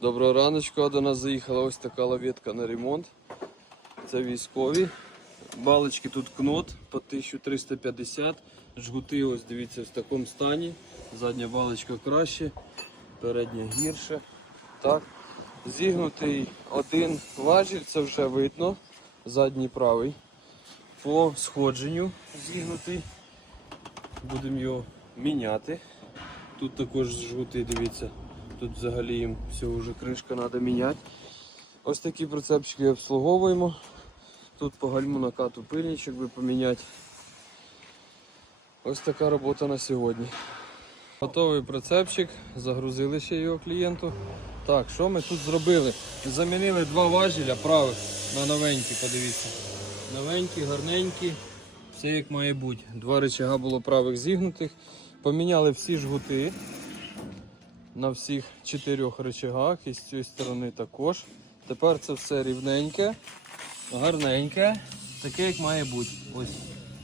Доброго раночку, до нас заїхала ось така лавітка на ремонт. Це військові. Балочки тут кнот по 1350. Жгути ось дивіться в такому стані. Задня балочка краще, передня гірше. Так. Зігнутий один важіль, це вже видно. Задній правий. По сходженню зігнутий. Будемо його міняти. Тут також жгути, дивіться. Тут взагалі їм все вже кришка треба міняти. Ось такі прицепчики обслуговуємо. Тут по гальму накату пильничок би поміняти. Ось така робота на сьогодні. Готовий прицепчик, загрузили ще його клієнту. Так, що ми тут зробили? Замінили два важеля правих на новенькі, подивіться. Новенькі, гарненькі, все як має бути. Два рычага було правих зігнутих. Поміняли всі жгути на всіх чотирьох рычагах і з цієї сторони також. Тепер це все рівненьке, гарненьке, таке як має бути. Ось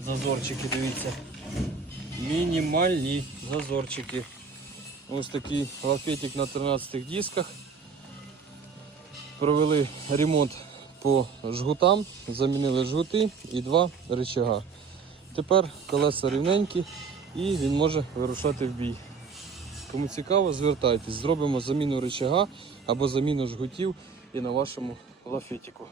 зазорчики, дивіться. Мінімальні зазорчики. Ось такий лафетик на 13 дисках. Провели ремонт по жгутам, замінили жгути і два рычага. Тепер колеса рівненькі і він може вирушати в бій. Кому цікаво, звертайтесь, зробимо заміну рычага або заміну жгутів і на вашому лафетику.